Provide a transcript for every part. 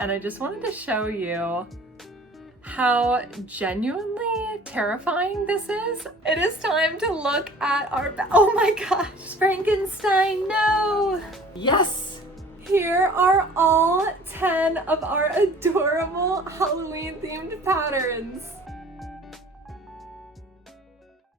and I just wanted to show you how genuinely terrifying this is. It is time to look at our oh my gosh, Frankenstein, no! Yes! Here are all 10 of our adorable Halloween themed patterns.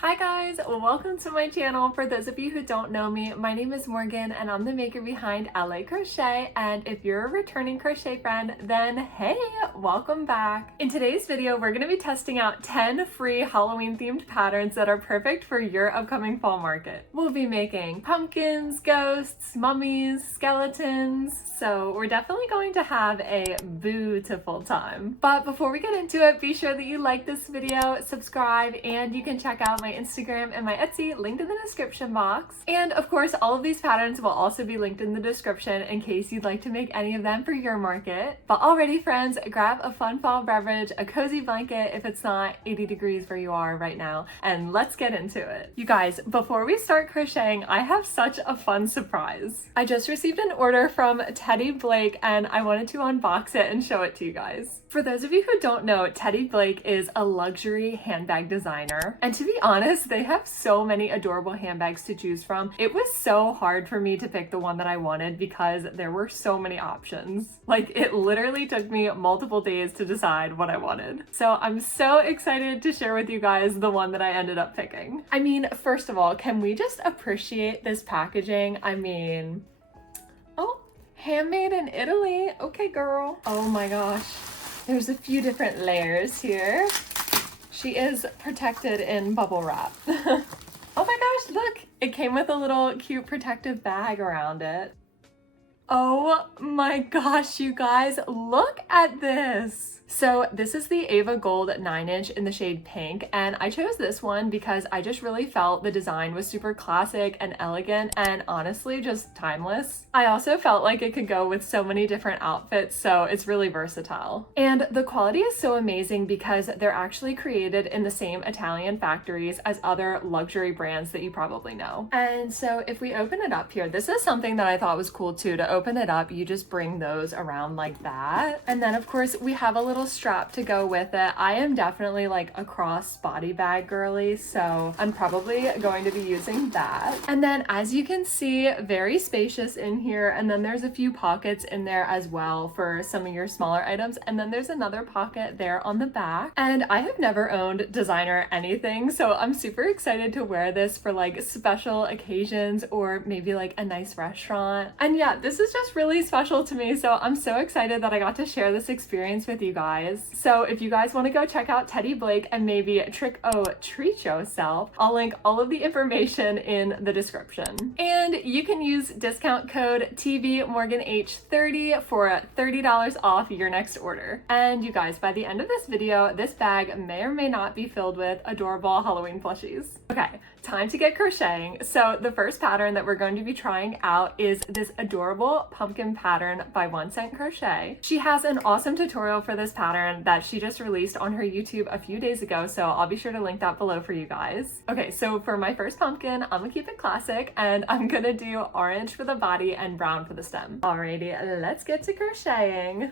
Hi guys, welcome to my channel. For those of you who don't know me, my name is Morgan and I'm the maker behind LA Crochet, and if you're a returning crochet friend, then hey, welcome back. In today's video, we're going to be testing out 10 free Halloween themed patterns that are perfect for your upcoming fall market. We'll be making pumpkins, ghosts, mummies, skeletons, so we're definitely going to have a beautiful time. But before we get into it, be sure that you like this video, subscribe, and you can check out my Instagram and my Etsy linked in the description box. And of course, all of these patterns will also be linked in the description in case you'd like to make any of them for your market. But already friends, grab a fun fall beverage, a cozy blanket if it's not 80 degrees where you are right now, and let's get into it. You guys, before we start crocheting, I have such a fun surprise. I just received an order from Teddy Blake and I wanted to unbox it and show it to you guys. For those of you who don't know, Teddy Blake is a luxury handbag designer, and to be honest, they have so many adorable handbags to choose from. It was so hard for me to pick the one that I wanted because there were so many options. Like, it literally took me multiple days to decide what I wanted. So I'm so excited to share with you guys the one that I ended up picking. I mean, first of all, can we just appreciate this packaging? I mean, oh, handmade in Italy. Okay, girl. Oh my gosh. There's a few different layers here. She is protected in bubble wrap. Oh my gosh, look! It came with a little cute protective bag around it. Oh my gosh, you guys, look at this! So this is the Ava Gold 9-inch in the shade pink, and I chose this one because I just really felt the design was super classic and elegant and honestly just timeless. I also felt like it could go with so many different outfits, so it's really versatile. And the quality is so amazing because they're actually created in the same Italian factories as other luxury brands that you probably know. And so if we open it up here, this is something that I thought was cool too. To open it up, you just bring those around like that. And then of course we have a little strap to go with it. I am definitely like a cross body bag girly, so I'm probably going to be using that. And then as you can see, very spacious in here, and then there's a few pockets in there as well for some of your smaller items, and then there's another pocket there on the back. And I have never owned designer anything, so I'm super excited to wear this for like special occasions or maybe like a nice restaurant. And yeah, this is just really special to me, so I'm so excited that I got to share this experience with you guys. So if you guys want to go check out Teddy Blake and maybe treat yourself, I'll link all of the information in the description. And you can use discount code TVMorganH30 for $30 off your next order. And you guys, by the end of this video, this bag may or may not be filled with adorable Halloween plushies. Okay, time to get crocheting. So the first pattern that we're going to be trying out is this adorable pumpkin pattern by 1 Cent Crochet. She has an awesome tutorial for this pattern that she just released on her YouTube a few days ago, so I'll be sure to link that below for you guys. Okay, so for my first pumpkin, I'm gonna keep it classic and I'm gonna do orange for the body and brown for the stem. Alrighty, let's get to crocheting.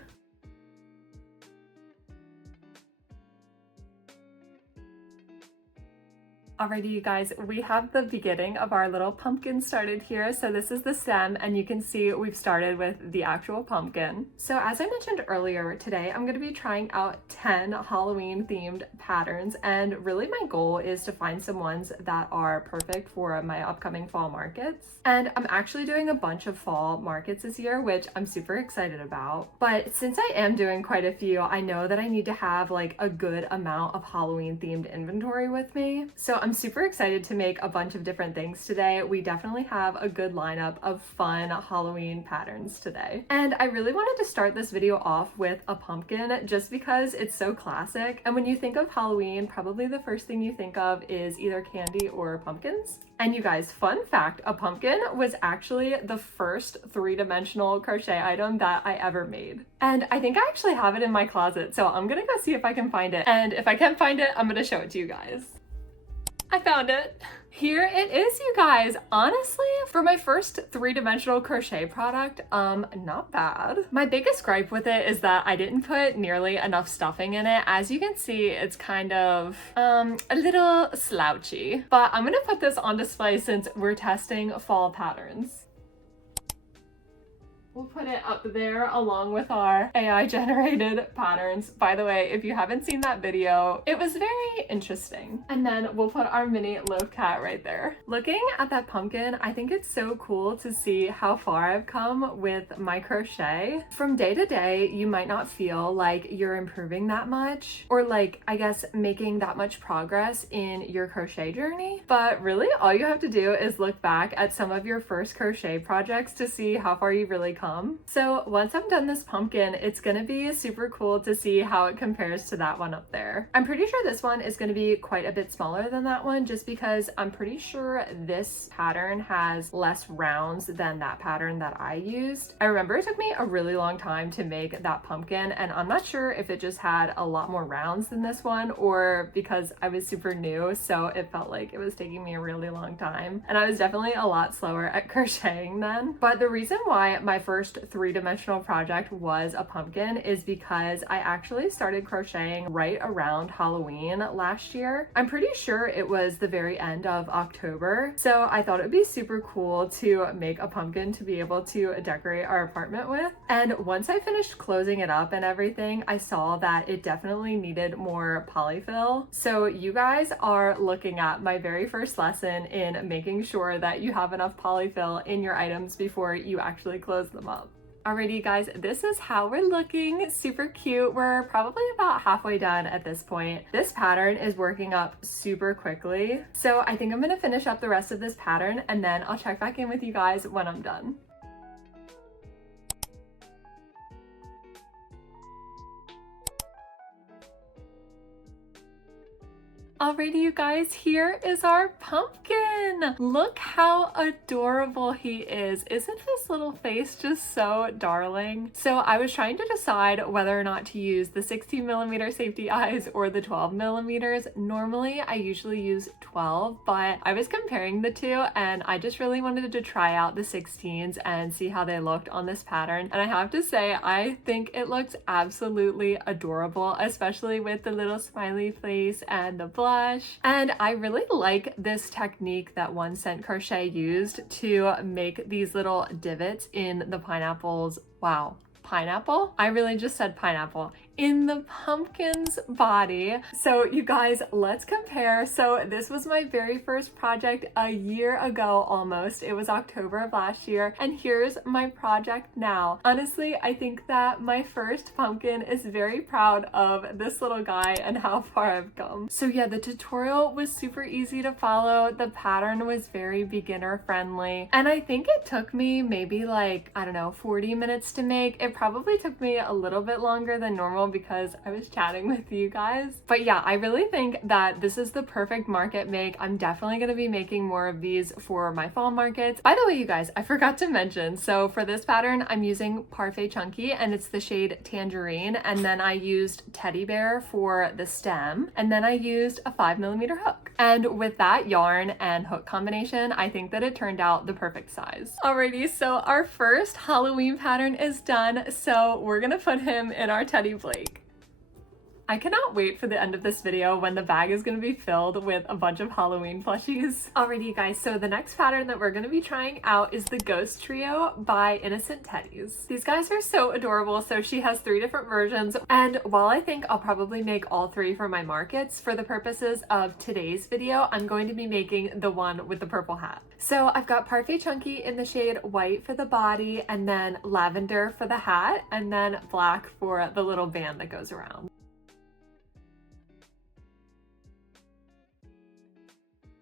Alrighty, you guys, we have the beginning of our little pumpkin started here. So this is the stem, and you can see we've started with the actual pumpkin. So as I mentioned earlier, today I'm going to be trying out 10 Halloween themed patterns, and really my goal is to find some ones that are perfect for my upcoming fall markets. And I'm actually doing a bunch of fall markets this year, which I'm super excited about. But since I am doing quite a few, I know that I need to have like a good amount of Halloween themed inventory with me. So I'm super excited to make a bunch of different things today. We definitely have a good lineup of fun Halloween patterns today. And I really wanted to start this video off with a pumpkin just because it's so classic. And when you think of Halloween, probably the first thing you think of is either candy or pumpkins. And you guys, fun fact, a pumpkin was actually the first 3-dimensional crochet item that I ever made. And I think I actually have it in my closet, so I'm gonna go see if I can find it. And if I can't find it, I'm gonna show it to you guys. I found it. Here it is, you guys. Honestly, for my first three-dimensional crochet product, not bad. My biggest gripe with it is that I didn't put nearly enough stuffing in it. As you can see, it's kind of a little slouchy, but I'm gonna put this on display since we're testing fall patterns. We'll put it up there along with our AI generated patterns. By the way, if you haven't seen that video, it was very interesting. And then we'll put our mini loaf cat right there. Looking at that pumpkin, I think it's so cool to see how far I've come with my crochet. From day to day, you might not feel like you're improving that much, or like, I guess, making that much progress in your crochet journey. But really, all you have to do is look back at some of your first crochet projects to see how far you've really come. So once I'm done this pumpkin, it's gonna be super cool to see how it compares to that one up there. I'm pretty sure this one is gonna be quite a bit smaller than that one, just because I'm pretty sure this pattern has less rounds than that pattern that I used. I remember it took me a really long time to make that pumpkin, and I'm not sure if it just had a lot more rounds than this one, or because I was super new, so it felt like it was taking me a really long time. And I was definitely a lot slower at crocheting then. But the reason why my first three-dimensional project was a pumpkin is because I actually started crocheting right around Halloween last year. I'm pretty sure it was the very end of October, so I thought it would be super cool to make a pumpkin to be able to decorate our apartment with. And once I finished closing it up and everything, I saw that it definitely needed more polyfill. So you guys are looking at my very first lesson in making sure that you have enough polyfill in your items before you actually close them up. Alrighty guys, this is how we're looking. Super cute. We're probably about halfway done at this point. This pattern is working up super quickly, so I think I'm gonna finish up the rest of this pattern and then I'll check back in with you guys when I'm done. Alrighty, you guys, here is our pumpkin. Look how adorable he is. Isn't his little face just so darling? So I was trying to decide whether or not to use the 16mm safety eyes or the 12mm. Normally, I usually use 12, but I was comparing the two and I just really wanted to try out the 16s and see how they looked on this pattern. And I have to say, I think it looks absolutely adorable, especially with the little smiley face and the blush. And I really like this technique that One Cent Crochet used to make these little divots in the pineapples. Wow. Pineapple? I really just said pineapple. In the pumpkin's body. So you guys, let's compare. So this was my very first project a year ago almost. It was October of last year, and here's my project now. Honestly, I think that my first pumpkin is very proud of this little guy and how far I've come. So yeah, the tutorial was super easy to follow. The pattern was very beginner friendly, and I think it took me maybe like, I don't know, 40 minutes to make. It probably took me a little bit longer than normal because I was chatting with you guys. But yeah, I really think that this is the perfect market make. I'm definitely going to be making more of these for my fall markets. By the way, you guys, I forgot to mention, so for this pattern, I'm using Parfait Chunky and it's the shade Tangerine. And then I used Teddy Bear for the stem. And then I used a 5mm hook. And with that yarn and hook combination, I think that it turned out the perfect size. Alrighty, so our first Halloween pattern is done. So we're gonna put him in our Teddy Blake. I cannot wait for the end of this video when the bag is going to be filled with a bunch of Halloween plushies. Alrighty, you guys, so the next pattern that we're going to be trying out is the Ghost Trio by Innocent Teddies. These guys are so adorable. So she has 3 different versions, and while I think I'll probably make all 3 for my markets, for the purposes of today's video, I'm going to be making the one with the purple hat. So I've got Parfait Chunky in the shade white for the body, and then lavender for the hat, and then black for the little band that goes around.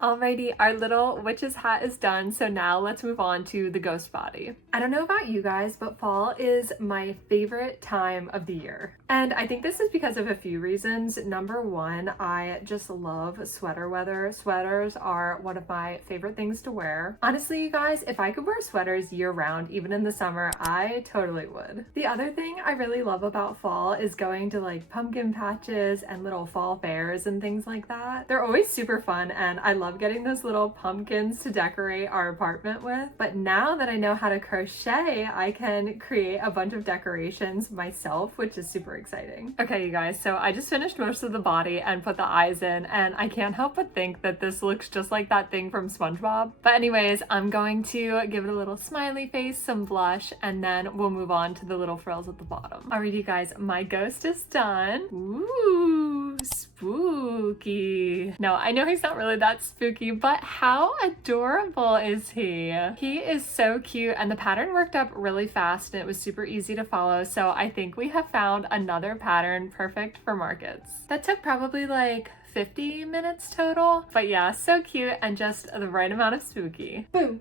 Alrighty, our little witch's hat is done, so now let's move on to the ghost body. I don't know about you guys, but fall is my favorite time of the year. And I think this is because of a few reasons. Number one, I just love sweater weather. Sweaters are one of my favorite things to wear. Honestly, you guys, if I could wear sweaters year round, even in the summer, I totally would. The other thing I really love about fall is going to like pumpkin patches and little fall fairs and things like that. They're always super fun, and I love getting those little pumpkins to decorate our apartment with. But now that I know how to crochet, I can create a bunch of decorations myself, which is super exciting. Okay, you guys, so I just finished most of the body and put the eyes in, and I can't help but think that this looks just like that thing from SpongeBob. But anyways, I'm going to give it a little smiley face, some blush, and then we'll move on to the little frills at the bottom. Alright, you guys, my ghost is done. Ooh, spooky. No, I know he's not really that spooky, but how adorable is he? He is so cute, and the pattern worked up really fast and it was super easy to follow, so I think we have found another pattern perfect for markets. That took probably like 50 minutes total, but yeah, so cute and just the right amount of spooky. Boom!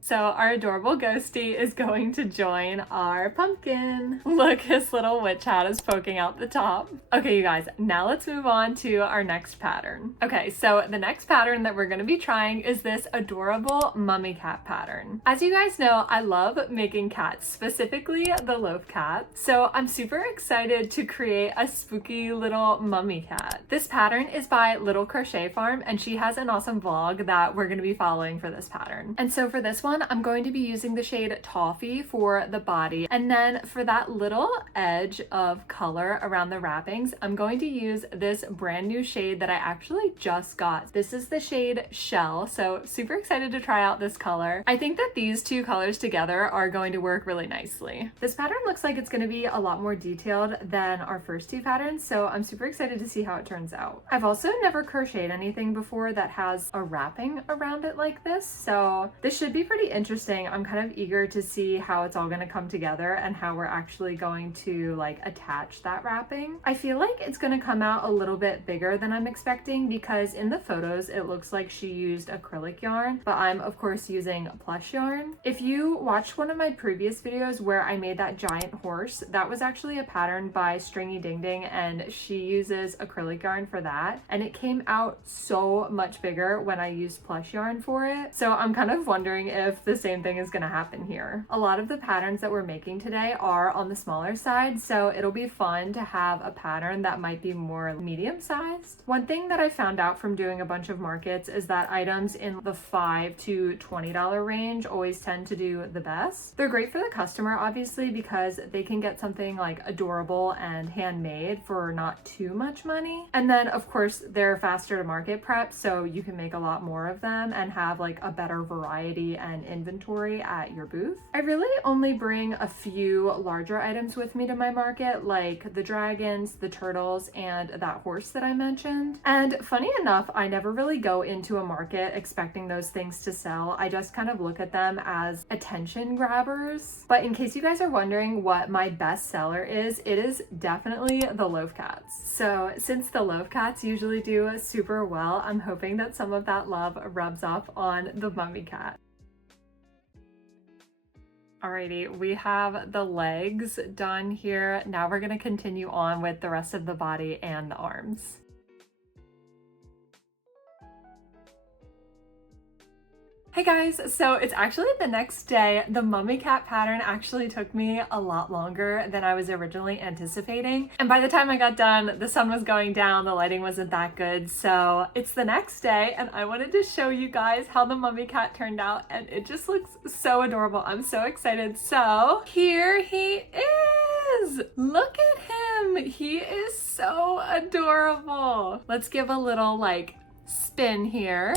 So our adorable ghostie is going to join our pumpkin. Look, his little witch hat is poking out the top. Okay, you guys, now let's move on to our next pattern. Okay, so the next pattern that we're gonna be trying is this adorable mummy cat pattern. As you guys know, I love making cats, specifically the loaf cat. So I'm super excited to create a spooky little mummy cat. This pattern is by Little Crochet Farm, and she has an awesome vlog that we're gonna be following for this pattern. And so for this one, I'm going to be using the shade Toffee for the body, and then for that little edge of color around the wrappings, I'm going to use this brand new shade that I actually just got. This is the shade Shell, so super excited to try out this color. I think that these two colors together are going to work really nicely. This pattern looks like it's going to be a lot more detailed than our first two patterns, so I'm super excited to see how it turns out. I've also never crocheted anything before that has a wrapping around it like this, so this should be pretty interesting. I'm kind of eager to see how it's all going to come together and how we're actually going to like attach that wrapping. I feel like it's going to come out a little bit bigger than I'm expecting because in the photos it looks like she used acrylic yarn, but I'm of course using plush yarn. If you watched one of my previous videos where I made that giant horse, that was actually a pattern by Stringy Ding Ding, and she uses acrylic yarn for that, and it came out so much bigger when I used plush yarn for it. So I'm kind of wondering if the same thing is going to happen here. A lot of the patterns that we're making today are on the smaller side, so it'll be fun to have a pattern that might be more medium sized. One thing that I found out from doing a bunch of markets is that items in the $5 to $20 range always tend to do the best. They're great for the customer, obviously, because they can get something like adorable and handmade for not too much money. And then of course they're faster to market prep, so you can make a lot more of them and have like a better variety and inventory at your booth. I really only bring a few larger items with me to my market, like the dragons, the turtles, and that horse that I mentioned. And funny enough, I never really go into a market expecting those things to sell. I just kind of look at them as attention grabbers. But in case you guys are wondering what my best seller is, it is definitely the loaf cats. So since the loaf cats usually do super well, I'm hoping that some of that love rubs off on the mummy cat. Alrighty, we have the legs done here. Now we're gonna continue on with the rest of the body and the arms. Hey guys, so it's actually the next day. The mummy cat pattern actually took me a lot longer than I was originally anticipating. And by the time I got done, the sun was going down, the lighting wasn't that good. So it's the next day and I wanted to show you guys how the mummy cat turned out, and it just looks so adorable. I'm so excited. So here he is. Look at him. He is so adorable. Let's give a little like spin here.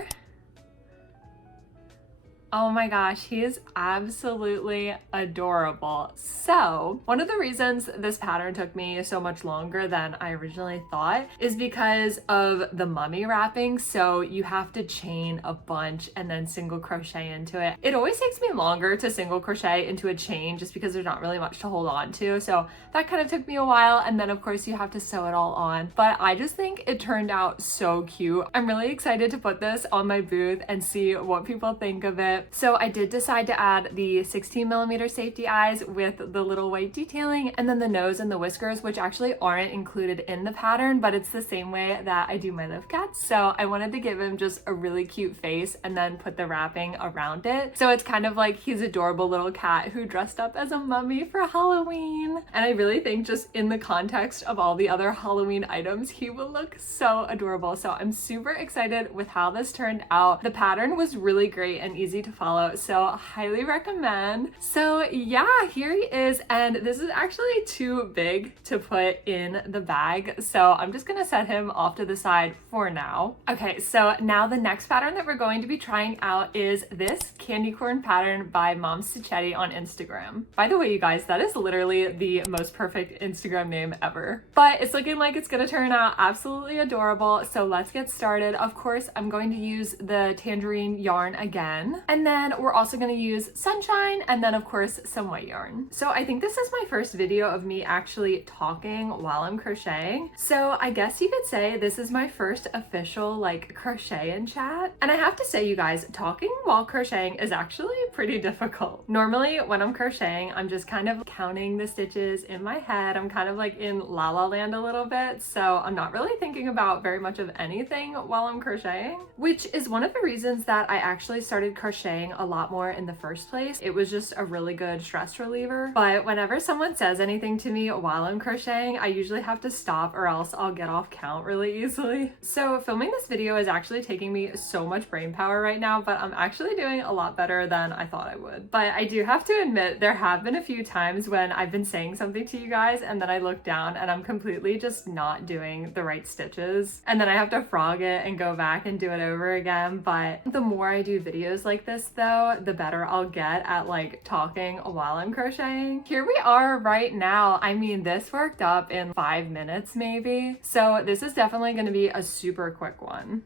Oh my gosh, he is absolutely adorable. So one of the reasons this pattern took me so much longer than I originally thought is because of the mummy wrapping. So you have to chain a bunch and then single crochet into it. It always takes me longer to single crochet into a chain just because there's not really much to hold on to. So that kind of took me a while. And then of course you have to sew it all on. But I just think it turned out so cute. I'm really excited to put this on my booth and see what people think of it. So I did decide to add the 16mm safety eyes with the little white detailing and then the nose and the whiskers, which actually aren't included in the pattern, but it's the same way that I do my live cats. So I wanted to give him just a really cute face and then put the wrapping around it. So it's kind of like he's adorable little cat who dressed up as a mummy for Halloween. And I really think just in the context of all the other Halloween items, he will look so adorable. So I'm super excited with how this turned out. The pattern was really great and easy to follow, so highly recommend. So yeah, here he is, and this is actually too big to put in the bag, so I'm just gonna set him off to the side for now. Okay, so now the next pattern that we're going to be trying out is this candy corn pattern by Mom Stichetti on Instagram. By the way, you guys, that is literally the most perfect Instagram name ever. But it's looking like it's gonna turn out absolutely adorable, so let's get started. Of course, I'm going to use the tangerine yarn again, and then we're also going to use sunshine and then of course some white yarn. So I think this is my first video of me actually talking while I'm crocheting, so I guess you could say this is my first official like crochet and chat. And I have to say, you guys, talking while crocheting is actually pretty difficult. Normally when I'm crocheting, I'm just kind of counting the stitches in my head. I'm kind of like in la la land a little bit, so I'm not really thinking about very much of anything while I'm crocheting, which is one of the reasons that I actually started crocheting a lot more in the first place. It was just a really good stress reliever. But whenever someone says anything to me while I'm crocheting, I usually have to stop or else I'll get off count really easily. So filming this video is actually taking me so much brain power right now, but I'm actually doing a lot better than I thought I would. But I do have to admit, there have been a few times when I've been saying something to you guys and then I look down and I'm completely just not doing the right stitches. And then I have to frog it and go back and do it over again. But the more I do videos like this though, the better I'll get at like talking while I'm crocheting. Here we are right now. I mean, this worked up in 5 minutes maybe. So this is definitely going to be a super quick one.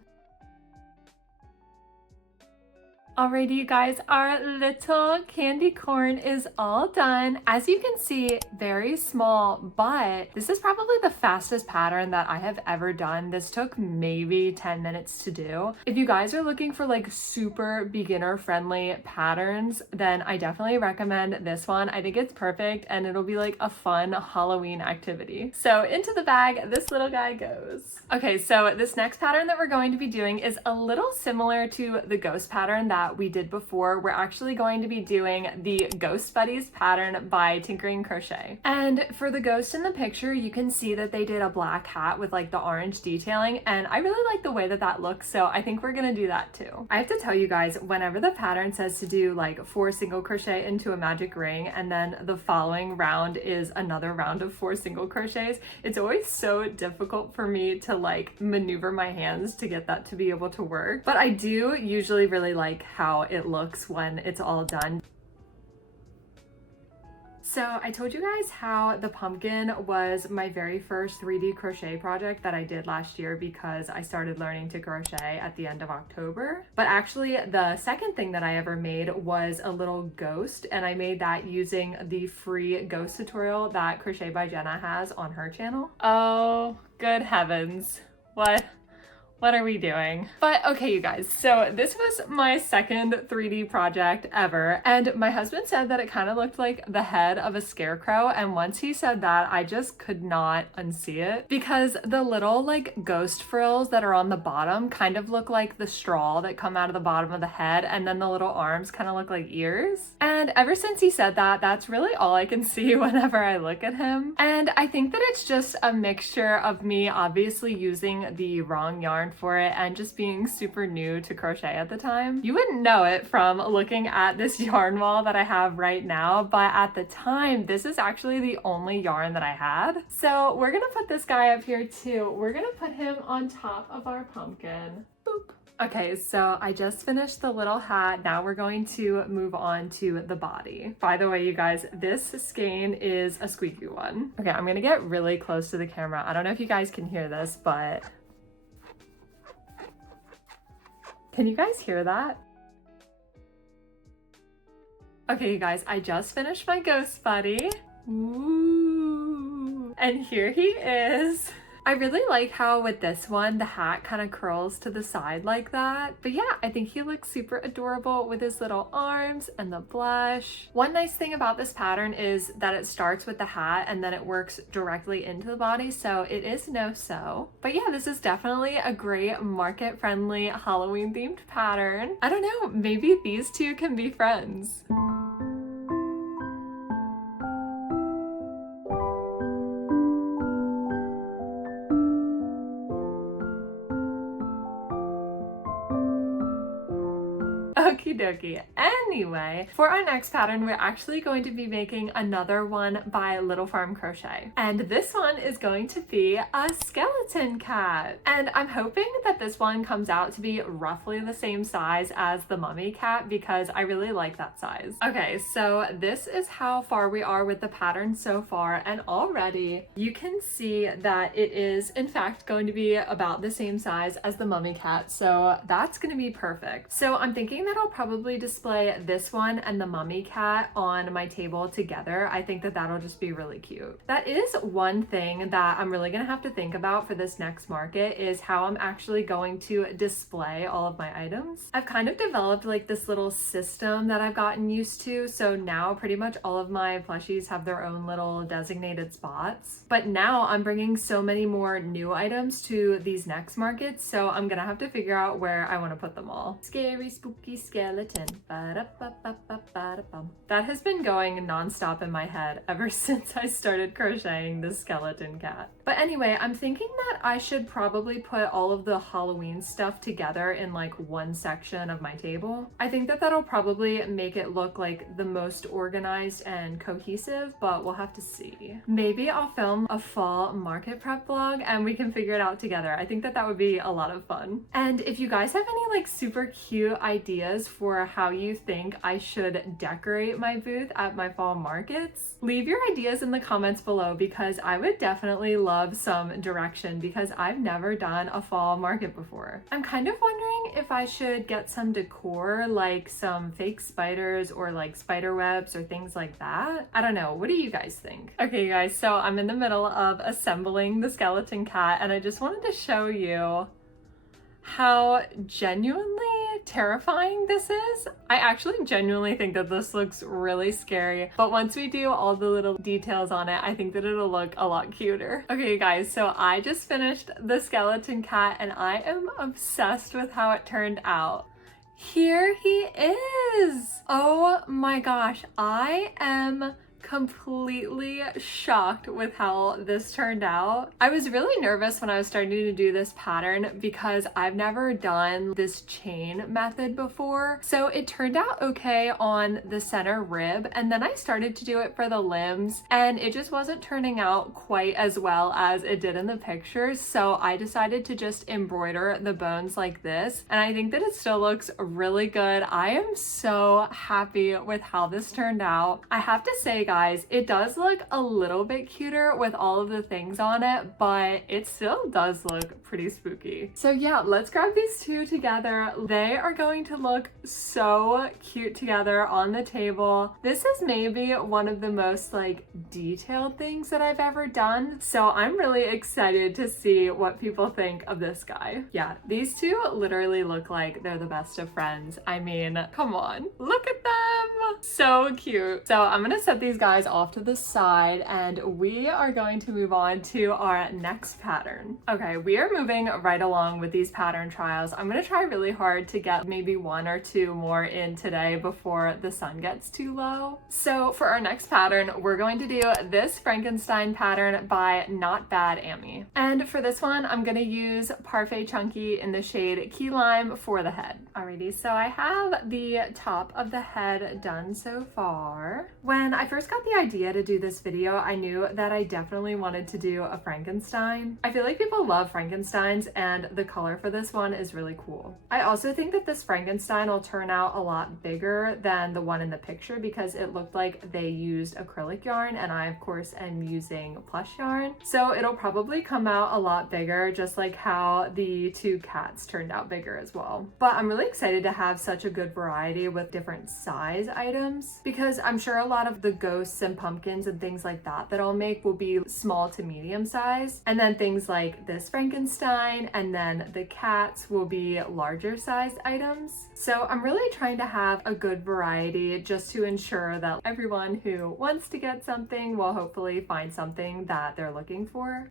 Alrighty, you guys, our little candy corn is all done. As you can see, very small, but this is probably the fastest pattern that I have ever done. This took maybe 10 minutes to do. If you guys are looking for like super beginner friendly patterns, then I definitely recommend this one. I think it's perfect and it'll be like a fun Halloween activity. So into the bag, this little guy goes. Okay, so this next pattern that we're going to be doing is a little similar to the ghost pattern that we did before. We're actually going to be doing the Ghost Buddies pattern by Tinkering Crochet. And for the ghost in the picture, you can see that they did a black hat with like the orange detailing, and I really like the way that that looks, so I think we're gonna do that too. I have to tell you guys, whenever the pattern says to do like 4 single crochet into a magic ring and then the following round is another round of 4 single crochets, it's always so difficult for me to like maneuver my hands to get that to be able to work. But I do usually really like how it looks when it's all done. So I told you guys how the pumpkin was my very first 3D crochet project that I did last year because I started learning to crochet at the end of October. But actually the second thing that I ever made was a little ghost, and I made that using the free ghost tutorial that Crochet by Jenna has on her channel. Oh, good heavens. What are we doing? But okay, you guys, so this was my second 3D project ever, and my husband said that it kind of looked like the head of a scarecrow, and once he said that, I just could not unsee it because the little like ghost frills that are on the bottom kind of look like the straw that come out of the bottom of the head, and then the little arms kind of look like ears. And ever since he said that, that's really all I can see whenever I look at him. And I think that it's just a mixture of me obviously using the wrong yarn for it and just being super new to crochet at the time. You wouldn't know it from looking at this yarn wall that I have right now, but at the time, this is actually the only yarn that I had. So we're gonna put this guy up here too. We're gonna put him on top of our pumpkin. Boop. Okay, so I just finished the little hat. Now we're going to move on to the body. By the way, you guys, this skein is a squeaky one. Okay, I'm gonna get really close to the camera. I don't know if you guys can hear this, but can you guys hear that? Okay, you guys, I just finished my ghost buddy. Ooh, and here he is. I really like how with this one, the hat kind of curls to the side like that. But yeah, I think he looks super adorable with his little arms and the blush. One nice thing about this pattern is that it starts with the hat and then it works directly into the body. So it is no-sew. But yeah, this is definitely a great market-friendly Halloween themed pattern. I don't know, maybe these two can be friends. Okie dokie. Anyway, for our next pattern, we're actually going to be making another one by Little Farm Crochet. And this one is going to be a skeleton cat. And I'm hoping that this one comes out to be roughly the same size as the mummy cat because I really like that size. Okay, so this is how far we are with the pattern so far. And already you can see that it is in fact going to be about the same size as the mummy cat. So that's going to be perfect. So I'm thinking that I'll probably display this one and the mummy cat on my table together. I think that that'll just be really cute. That is one thing that I'm really gonna have to think about for this next market is how I'm actually going to display all of my items. I've kind of developed like this little system that I've gotten used to. So now pretty much all of my plushies have their own little designated spots. But now I'm bringing so many more new items to these next markets. So I'm gonna have to figure out where I want to put them all. Scary, spooky skeleton. That has been going nonstop in my head ever since I started crocheting this skeleton cat. But anyway, I'm thinking that I should probably put all of the Halloween stuff together in like one section of my table. I think that that'll probably make it look like the most organized and cohesive, but we'll have to see. Maybe I'll film a fall market prep vlog and we can figure it out together. I think that that would be a lot of fun. And if you guys have any like super cute ideas for how you think I should decorate my booth at my fall markets, leave your ideas in the comments below because I would definitely love some direction because I've never done a fall market before. I'm kind of wondering if I should get some decor like some fake spiders or like spider webs or things like that. I don't know. What do you guys think? Okay guys, so I'm in the middle of assembling the skeleton cat and I just wanted to show you how genuinely terrifying this is. I actually genuinely think that this looks really scary, but once we do all the little details on it, I think that it'll look a lot cuter. Okay guys, so I just finished the skeleton cat and I am obsessed with how it turned out. Here he is! Oh my gosh, I am completely shocked with how this turned out. I was really nervous when I was starting to do this pattern because I've never done this chain method before. So it turned out okay on the center rib and then I started to do it for the limbs and it just wasn't turning out quite as well as it did in the pictures. So I decided to just embroider the bones like this and I think that it still looks really good. I am so happy with how this turned out. I have to say guys, it does look a little bit cuter with all of the things on it, but it still does look pretty spooky. So yeah, let's grab these two together. They are going to look so cute together on the table. This is maybe one of the most like detailed things that I've ever done. So I'm really excited to see what people think of this guy. Yeah, these two literally look like they're the best of friends. I mean, come on, look at them. So cute. So I'm gonna set these guys off to the side and we are going to move on to our next pattern. Okay, we are moving right along with these pattern trials. I'm gonna try really hard to get maybe one or two more in today before the sun gets too low. So for our next pattern, we're going to do this Frankenstein pattern by Not Bad Amy. And for this one, I'm gonna use Parfait Chunky in the shade Key Lime for the head. Alrighty, so I have the top of the head done so far. When I first got the idea to do this video, I knew that I definitely wanted to do a Frankenstein. I feel like people love Frankensteins, and the color for this one is really cool. I also think that this Frankenstein will turn out a lot bigger than the one in the picture because it looked like they used acrylic yarn, and I of course am using plush yarn. So it'll probably come out a lot bigger, just like how the two cats turned out bigger as well. But I'm really excited to have such a good variety with different size items, because I'm sure a lot of the ghosts and pumpkins and things like that I'll make will be small to medium size, and then things like this Frankenstein and then the cats will be larger sized items. So I'm really trying to have a good variety just to ensure that everyone who wants to get something will hopefully find something that they're looking for.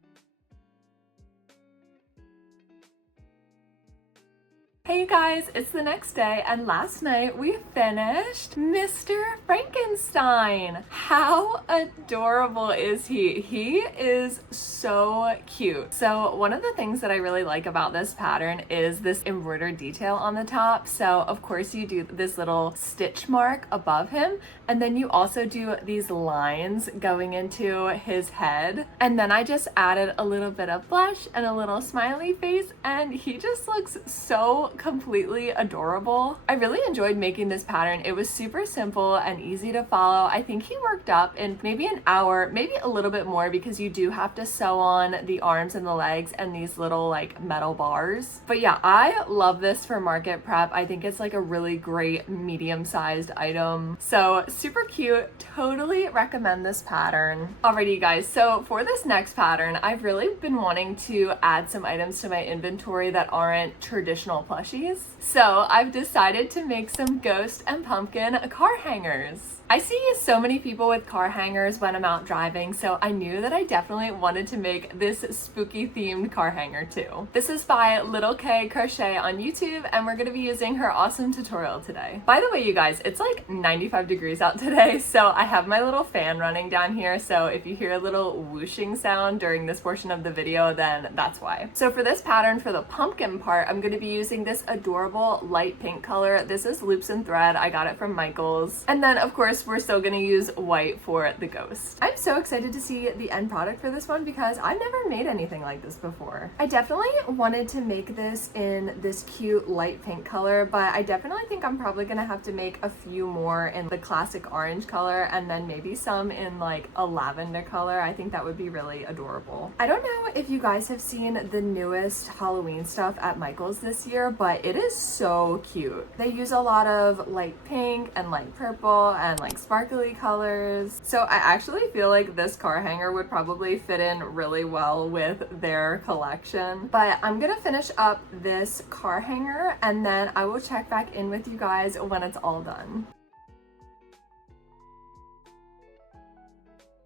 Hey guys, it's the next day, and last night we finished Mr. Frankenstein. How adorable is he? He is so cute. So one of the things that I really like about this pattern is this embroidered detail on the top. So of course you do this little stitch mark above him, and then you also do these lines going into his head. And then I just added a little bit of blush and a little smiley face, and he just looks so completely adorable. I really enjoyed making this pattern. It was super simple and easy to follow. I think he worked up in maybe an hour, maybe a little bit more, because you do have to sew on the arms and the legs and these little like metal bars. But yeah, I love this for market prep. I think it's like a really great medium-sized item. So super cute. Totally recommend this pattern. Alrighty you guys, so for this next pattern, I've really been wanting to add some items to my inventory that aren't traditional plushies. So I've decided to make some ghost and pumpkin car hangers. I see so many people with car hangers when I'm out driving, so I knew that I definitely wanted to make this spooky themed car hanger too. This is by Little K Crochet on YouTube, and we're gonna be using her awesome tutorial today. By the way, you guys, it's like 95 degrees out today, so I have my little fan running down here, so if you hear a little whooshing sound during this portion of the video, then that's why. So for this pattern, for the pumpkin part, I'm gonna be using this adorable light pink color. This is Loops and Thread. I got it from Michaels. And then of course, we're still gonna use white for the ghost. I'm so excited to see the end product for this one because I've never made anything like this before. I definitely wanted to make this in this cute light pink color, but I definitely think I'm probably gonna have to make a few more in the classic orange color, and then maybe some in like a lavender color. I think that would be really adorable. I don't know if you guys have seen the newest Halloween stuff at Michaels this year, but it is so cute. They use a lot of light pink and light purple and like sparkly colors. So I actually feel like this car hanger would probably fit in really well with their collection. But I'm gonna finish up this car hanger, and then I will check back in with you guys when it's all done.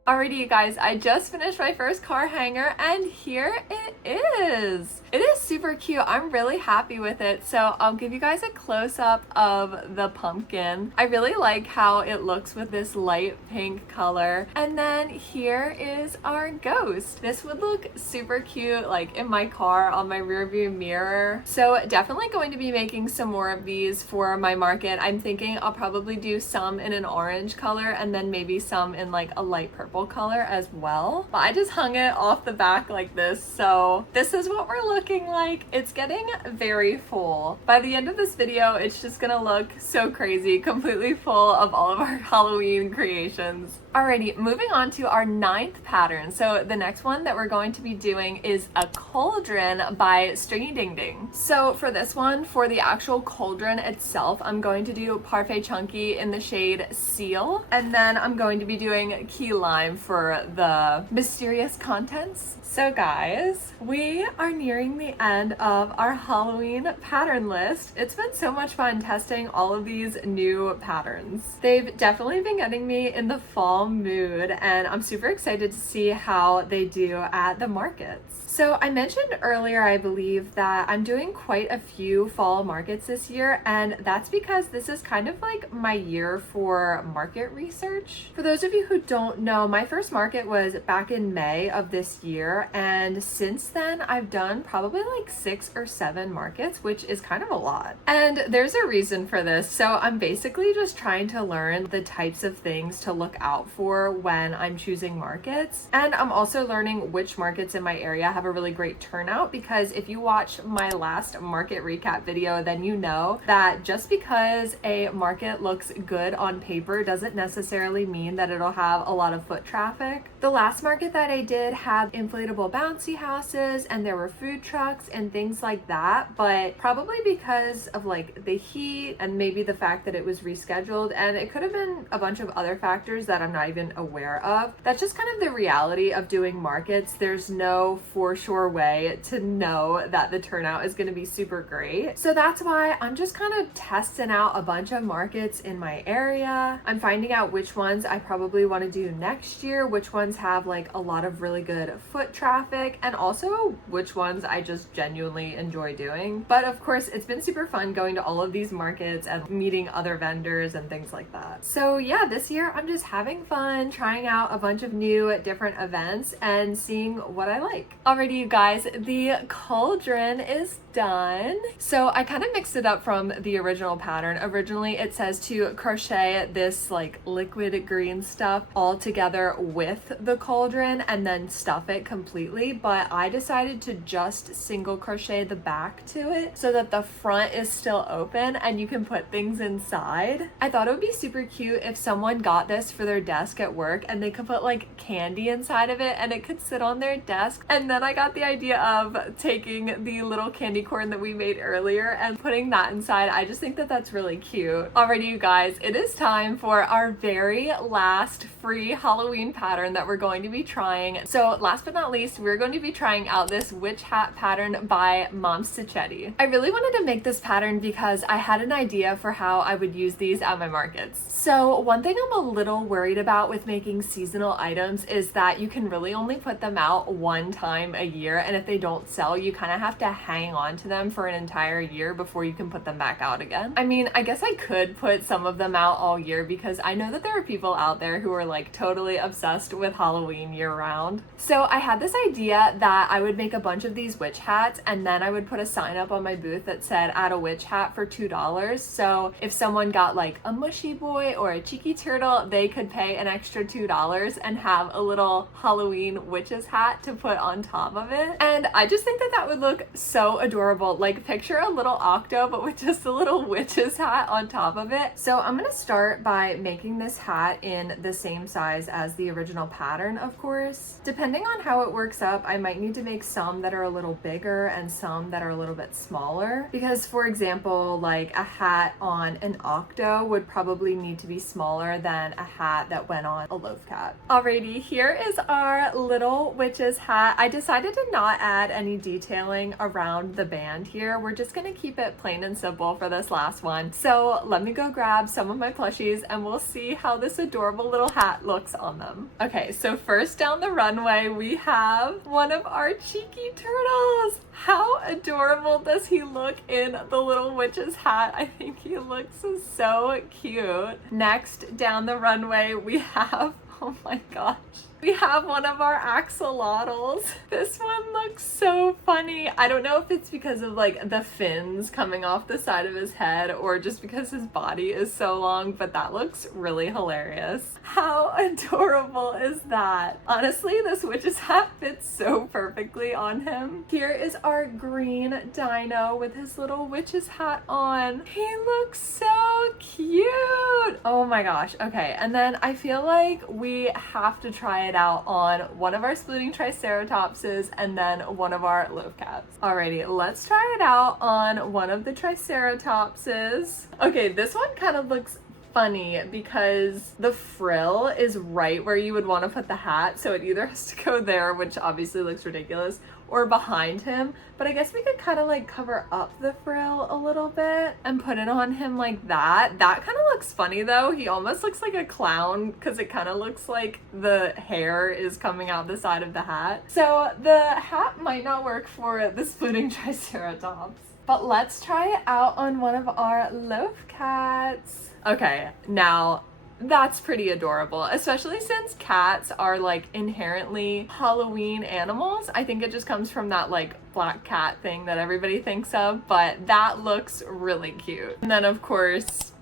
Alrighty you guys, I just finished my first car hanger, and here it is. It is super cute. I'm really happy with it. So I'll give you guys a close-up of the pumpkin. I really like how it looks with this light pink color. And then here is our ghost. This would look super cute like in my car on my rearview mirror. So definitely going to be making some more of these for my market. I'm thinking I'll probably do some in an orange color and then maybe some in like a light purple color as well. But I just hung it off the back like this, so this is what we're looking like. It's getting very full. By the end of this video, it's just gonna look so crazy, completely full of all of our Halloween creations. Alrighty, moving on to our 9th pattern. So the next one that we're going to be doing is a cauldron by Stringy Ding Ding. So for this one, for the actual cauldron itself, I'm going to do Parfait Chunky in the shade Seal, and then I'm going to be doing Key Lime for the mysterious contents. So guys, we are nearing the end of our Halloween pattern list. It's been so much fun testing all of these new patterns. They've definitely been getting me in the fall mood, and I'm super excited to see how they do at the markets. So I mentioned earlier, I believe, that I'm doing quite a few fall markets this year, and that's because this is kind of like my year for market research. For those of you who don't know, my first market was back in May of this year, and since then I've done probably like 6 or 7 markets, which is kind of a lot. And there's a reason for this. So I'm basically just trying to learn the types of things to look out for when I'm choosing markets. And I'm also learning which markets in my area have a really great turnout, because if you watch my last market recap video, then you know that just because a market looks good on paper doesn't necessarily mean that it'll have a lot of foot traffic. The last market that I did had inflatable bouncy houses and there were food trucks and things like that, but probably because of like the heat and maybe the fact that it was rescheduled, and it could have been a bunch of other factors that I'm not even aware of. That's just kind of the reality of doing markets. There's no for sure way to know that the turnout is going to be super great. So that's why I'm just kind of testing out a bunch of markets in my area. I'm finding out which ones I probably want to do next year, which ones have like a lot of really good foot traffic, and also which ones I just genuinely enjoy doing. But of course, it's been super fun going to all of these markets and meeting other vendors and things like that. So yeah, this year I'm just having fun trying out a bunch of new different events and seeing what I like. Alrighty, you guys, the cauldron is done. So I kind of mixed it up from the original pattern. Originally it says to crochet this like liquid green stuff all together with the cauldron and then stuff it completely, but I decided to just single crochet the back to it so that the front is still open and you can put things inside. I thought it would be super cute if someone got this for their desk at work and they could put like candy inside of it and it could sit on their desk. And then I got the idea of taking the little candy corn that we made earlier and putting that inside. I just think that that's really cute. Alrighty, you guys, it is time for our very last free Halloween pattern that we're going to be trying. So last but not least, we're going to be trying out this witch hat pattern by Mom Stitchetti. I really wanted to make this pattern because I had an idea for how I would use these at my markets. So one thing I'm a little worried about with making seasonal items is that you can really only put them out one time a year, and if they don't sell, you kind of have to hang on to them for an entire year before you can put them back out again. I mean, I guess I could put some of them out all year because I know that there are people out there who are like totally obsessed with Halloween year round. So I had this idea that I would make a bunch of these witch hats and then I would put a sign up on my booth that said add a witch hat for $2. So if someone got like a mushy boy or a cheeky turtle, they could pay an extra $2 and have a little Halloween witch's hat to put on top of it. And I just think that that would look so adorable. Like picture a little octo but with just a little witch's hat on top of it. So I'm gonna start by making this hat in the same size as the original pattern, of course. Depending on how it works up, I might need to make some that are a little bigger and some that are a little bit smaller, because for example, like a hat on an octo would probably need to be smaller than a hat that went on a loaf cat. Alrighty, here is our little witch's hat. I decided to not add any detailing around the band here. We're just gonna keep it plain and simple for this last one. So let me go grab some of my plushies and we'll see how this adorable little hat looks on them. Okay, so first down the runway we have one of our cheeky turtles. How adorable does he look in the little witch's hat? I think he looks so cute. Next down the runway we have, oh my gosh, we have one of our axolotls. This one looks so funny. I don't know if it's because of like the fins coming off the side of his head or just because his body is so long, but that looks really hilarious. How adorable is that? Honestly, this witch's hat fits so perfectly on him. Here is our green dino with his little witch's hat on. He looks so cute. Oh my gosh. Okay, and then I feel like we have to try it out on one of our splitting triceratopses and then one of our loaf cats. Alrighty, let's try it out on one of the triceratopses. Okay, this one kind of looks funny because the frill is right where you would want to put the hat, so it either has to go there, which obviously looks ridiculous, or behind him. But I guess we could kind of like cover up the frill a little bit and put it on him like that. That kind of looks funny though. He almost looks like a clown because it kind of looks like the hair is coming out the side of the hat. So the hat might not work for the splitting triceratops, but let's try it out on one of our loaf cats. Okay, now That's pretty adorable, especially since cats are like inherently Halloween animals. I think it just comes from that like black cat thing that everybody thinks of, but that looks really cute. And then of course,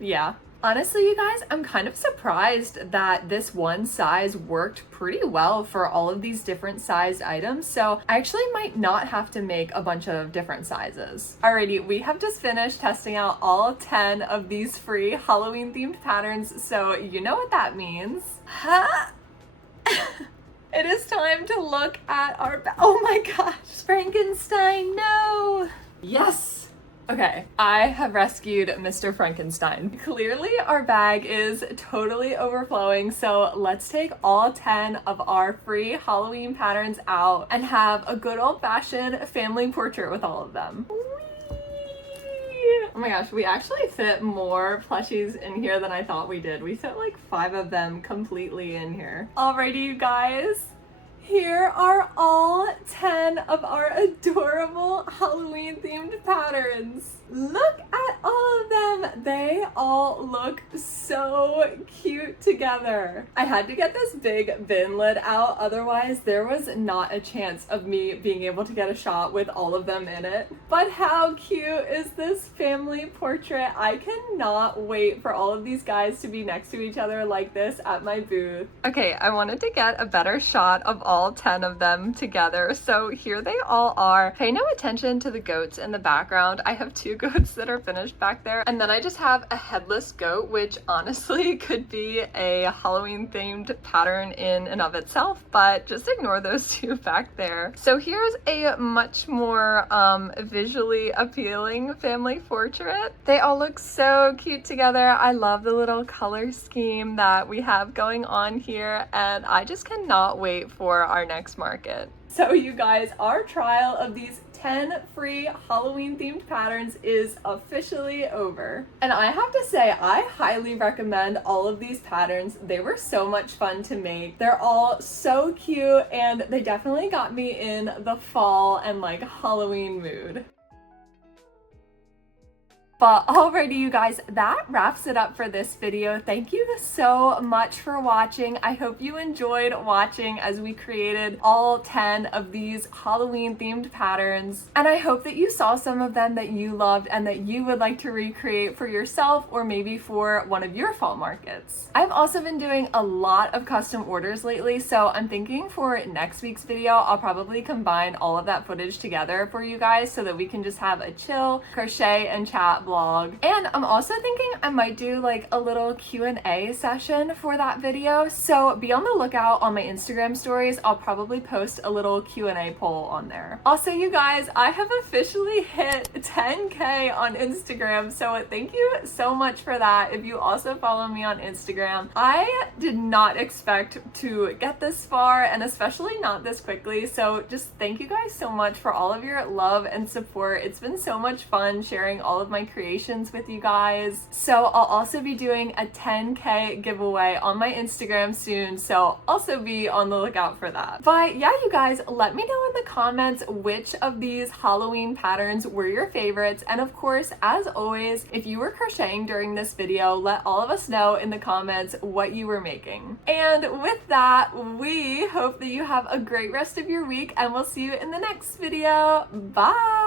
yeah. Honestly, you guys, I'm kind of surprised that this one size worked pretty well for all of these different sized items. So I actually might not have to make a bunch of different sizes. Alrighty, we have just finished testing out all 10 of these free Halloween themed patterns. So you know what that means. It is time to look at our, oh my gosh, Frankenstein, no. Yes. Okay, I have rescued Mr. Frankenstein. Clearly our bag is totally overflowing, so let's take all 10 of our free Halloween patterns out and have a good old-fashioned family portrait with all of them. Whee! Oh my gosh, we actually fit more plushies in here than I thought we did. We fit like 5 of them completely in here. Alrighty, you guys. Here are all 10 of our adorable Halloween themed patterns. Look at all of them. They all look so cute together. I had to get this big bin lid out, otherwise there was not a chance of me being able to get a shot with all of them in it. But how cute is this family portrait? I cannot wait for all of these guys to be next to each other like this at my booth. Okay, I wanted to get a better shot of all 10 of them together, so here they all are. Pay no attention to the goats in the background. I have 2 goats that are finished back there, and then I just have a headless goat, which honestly could be a Halloween themed pattern in and of itself, but just ignore those 2 back there. So here's a much more visually appealing family portrait. They all look so cute together. I love the little color scheme that we have going on here, and I just cannot wait for our next market. So you guys, our trial of these 10 free Halloween themed patterns is officially over. And I have to say, I highly recommend all of these patterns. They were so much fun to make. They're all so cute, and they definitely got me in the fall and like Halloween mood. But alrighty, you guys, that wraps it up for this video. Thank you so much for watching. I hope you enjoyed watching as we created all 10 of these Halloween themed patterns. And I hope that you saw some of them that you loved and that you would like to recreate for yourself or maybe for one of your fall markets. I've also been doing a lot of custom orders lately, so I'm thinking for next week's video, I'll probably combine all of that footage together for you guys so that we can just have a chill crochet and chat vlog. And I'm also thinking I might do like a little Q&A session for that video, so be on the lookout on my Instagram stories. I'll probably post a little Q&A poll on there. Also, you guys, I have officially hit 10K on Instagram, so thank you so much for that. If you also follow me on Instagram, I did not expect to get this far, and especially not this quickly, so just thank you guys so much for all of your love and support. It's been so much fun sharing all of my creations with you guys. So I'll also be doing a 10K giveaway on my Instagram soon, so also be on the lookout for that. But yeah, you guys, let me know in the comments which of these Halloween patterns were your favorites, and of course, as always, if you were crocheting during this video, let all of us know in the comments what you were making. And with that, we hope that you have a great rest of your week, and we'll see you in the next video. Bye!